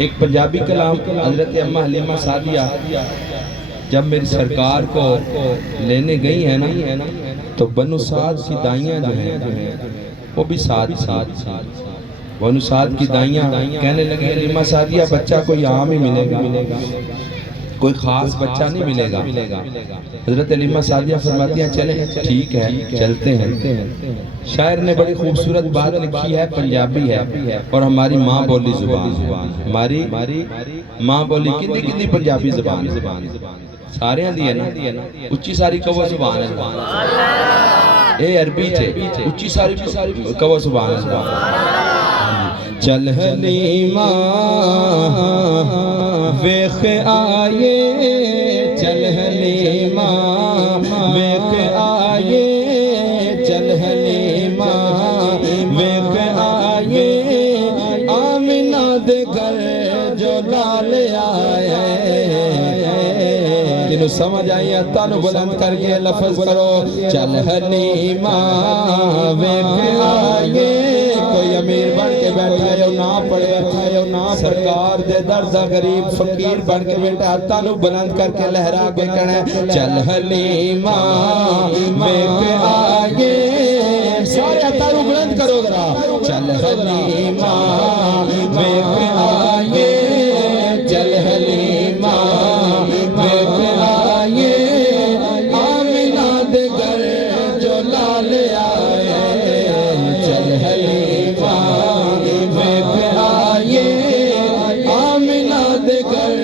ایک پنجابی کلام حضرت اماں حلیمہ سعدیہ جب میری سرکار کو لینے گئی ہیں نا تو بنو سعد کی دائیاں جو ہیں وہ بھی ساتھ بنو سعد کی دائیاں کہنے لگے حلیمہ سعدیہ بچہ کوئی عام ہی ملے گا، کوئی خاص بچہ نہیں ملے گا۔ حضرت حلیمہ سعدیہ فرماتی ہیں چلیں ٹھیک ہے چلتے ہیں۔ شاعر نے بڑی خوبصورت بات لکھی ہے، پنجابی ہے اور ہماری ماں بولی زبان، ہماری ماں بولی کتنی پنجابی زبان سارے ہیں دی ہے نا اچھی ساری کوا زبان ہے، اے عربی چھے اچھی ساری کوا زبان ہے۔ چل حلیمہ ویخ آئے، چل حلیمہ ویخ آئے، چل حلیمہ ویخ آئے، آمنہ دے گھر جو لال آئے۔ کنو سمجھ آئی ہے تانو بلند کر کے لفظ کرو، چل حلیمہ ویخ آئے۔ کوئی امیر بن کے بیٹھا ہے نہ پڑھے سرکار دے درد غریب فقیر بن کے بیٹھا تانو بلند کر کے لہرا کے کہنا چل حلیمہ ویخ آئے۔ سارے تانو بلند کرو ذرا، چل حلیمہ ویخ آئے، چل حلیمہ ویخ آئے، آمنہ دے گھر جو لال آئے۔ چل حلیمہ ویخ آئے، آمنہ دے گھر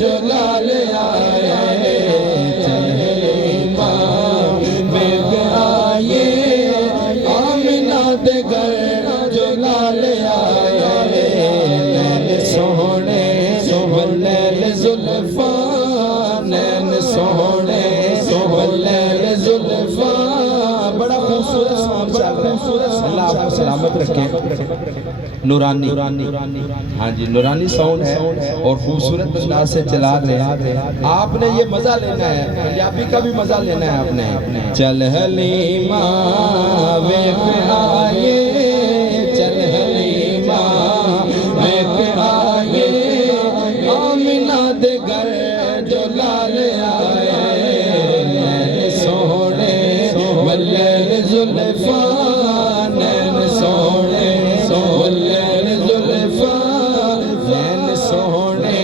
جو لال آئے۔ چل حلیمہ ویخ آئے، آمنہ دے گھر جو لال آئے۔ نین سونے واللیل زلفاں، نین سونے واللیل زلفاں۔ بڑا خوبصورت سانگ چل رہا ہے، اللہ آپ کو سلامت رکھے۔ نورانی، ہاں جی نورانی ساؤنڈ ہے اور خوبصورت انداز سے چلا رہے ہیں۔ آپ نے یہ مزہ لینا ہے، پنجابی کا بھی مزہ لینا ہے آپ نے۔ چل حلیمہ ویخ آئے، چل حلیمہ ویخ آئے، آمنہ دے گھر جو لال آئے۔ نین سونے واللیل زلفاں، نین سونے واللیل زلفاں، نین سونے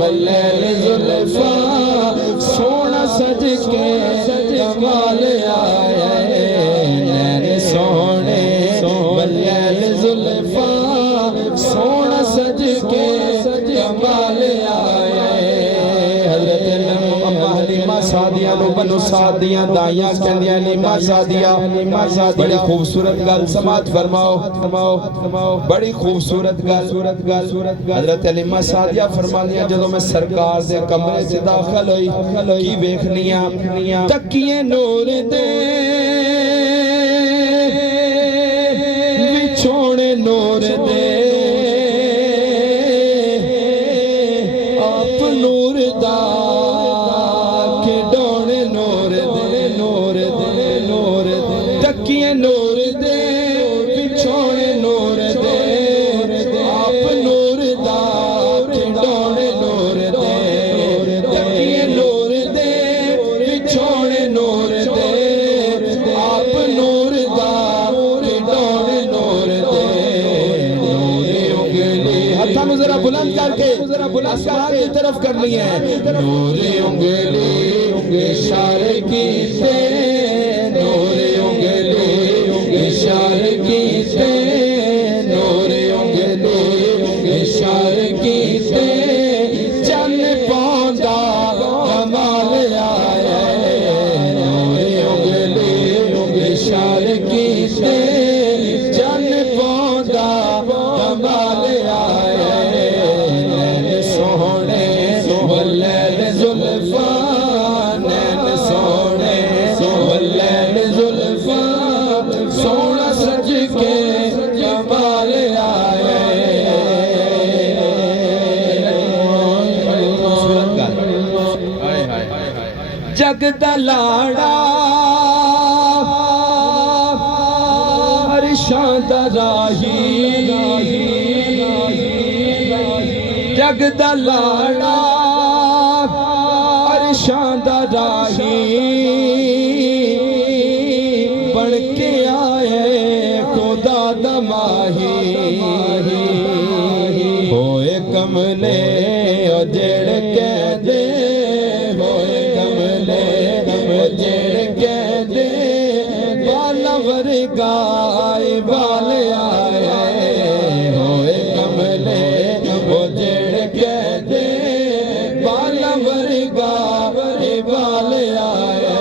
واللیل زلفاں، سونا سج کے جمال آئے۔ نین سونے واللیل زلفاں، سونا سج کے جمال آئے۔ حضرت اماں حلیمہ سعدیہ نو بنو سعد دیاں دائیاں کہندیاں حلیمہ سعدیہ بڑی خوبصورت گل سماعت فرماؤ، بڑی خوبصورت گل۔ حضرت حلیمہ سعدیہ فرماندیاں جدوں میں سرکار دے کمرے سے داخل ہوئی کی ویکھنیاں تکیے نور دے وچھونے نور دے، آپ نور دا کھڈونے نور دے، نور دے، نور دے، تکیے نور دے وچھونے نور دے، آپ نور دا کھڈونے نور دے، تکیے نور دے وچھونے نور دے، آپ نور دا کھڈونے نور دے۔ نور انگلی ہتھاں نوں ذرا بلند کر کے آسمان کی طرف کر لی ہے، نور انگلی اشارے کیتے، نور انگلی اشارے کیتے، نور انگلی اشارے کیتے، چن پوندا کمال آئے۔ نور انگلی اشارے کیتے، چن پوندا کمال آئے۔ نین سونے واللیل زلفاں، نین سونے واللیل زلفاں، سونا سج کے جمال آئے۔ جگ دا لاڑا عرشاں دا راہی، جگ دا لاڑا عرشاں دا راہی بن کے آئے خدا دا ماہی ہوئے کملے جڑ کے دے ہوئے کملے جڑ کے دے بالا ورگائے بال آئے ہوئے کملے جڑ کے دے بالا ورگائے بال آئے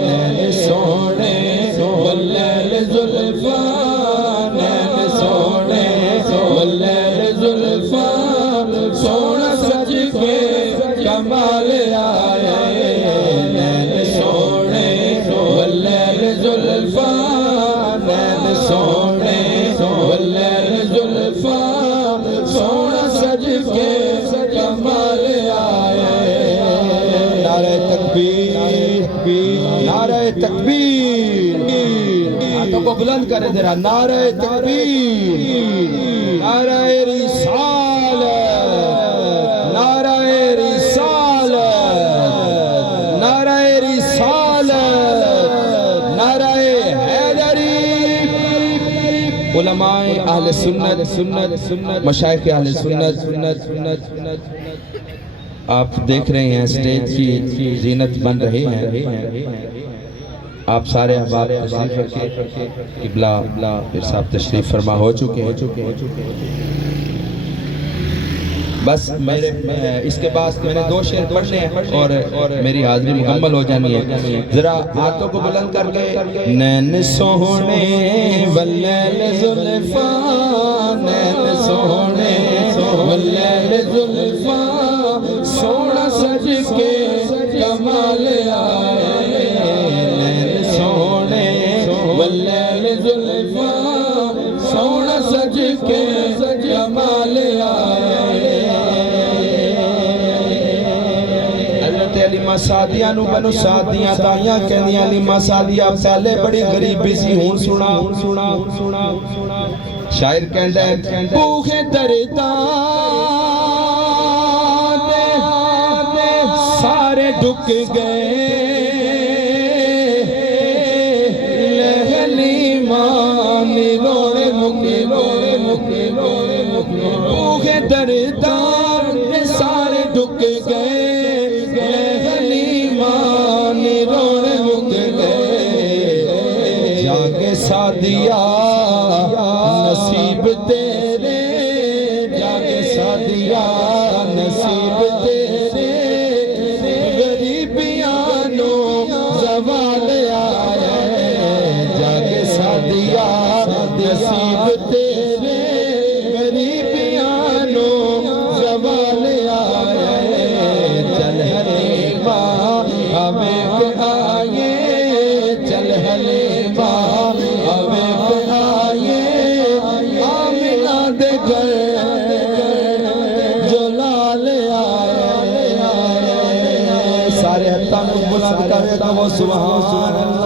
نین سونے واللیل زلفاں نین سونے واللیل زلفاں سونا سج کے کمال آئے نین سونے واللیل زلفاں نین سونے واللیل زلفاں سونا سج کے کمال آئے نعرہ تکبیر نعرہ تکبیر ہاتھوں کو بلند کرے ذرا نعرہ تکبیر نعرہ رسالت نعرہ رسالت نعرہ رسالت نعرہ حیدری علماء اہل سنت مشائخ اہل سنت آپ دیکھ رہے ہیں اسٹیج کی زینت بن رہے ہیں آپ سارے احباب تشریف رکھیں قبلہ پھر صاحب تشریف فرما ہو چکے ہیں بس اس کے بعد میں نے 2 شعر پڑھنے ہیں اور میری حاضری مکمل ہو جانی ہے ذرا ہاتھوں کو بلند کر کے نین سونے واللیل زلفاں نین سونے واللیل زلفاں سونا سج کے کمال آئے نین سونے واللیل زلفاں سونا سج کے کمال آئے حضرت علیمہ سعدیہ نو بنو سعدیہ دائیاں کہنیاں علیمہ سعدیہ پہلے بڑی غریبی سی ہون سنا شاعر کہندہ ہے بوخے دردان سارے ڈھک گئے لہلیمانی روڑے مکی بوخے دردان سارے ڈھک گئے لہلیمانی روڑے مک گئے جاگے سعدیہ نصیب تیرے جاگے سعدیہ نصیب تیرے غریبیاں نو زوال آئے جاگے سعدیہ نصیب تیرے غریبیاں نو زوال آئے چل حلیمہ ہمیں پہ آئے چل حلیمہ ہمیں پہ آئے آمینہ دے گھر جو لال آئے سارے حتیٰ میں بلند کرے گا وہ سبحان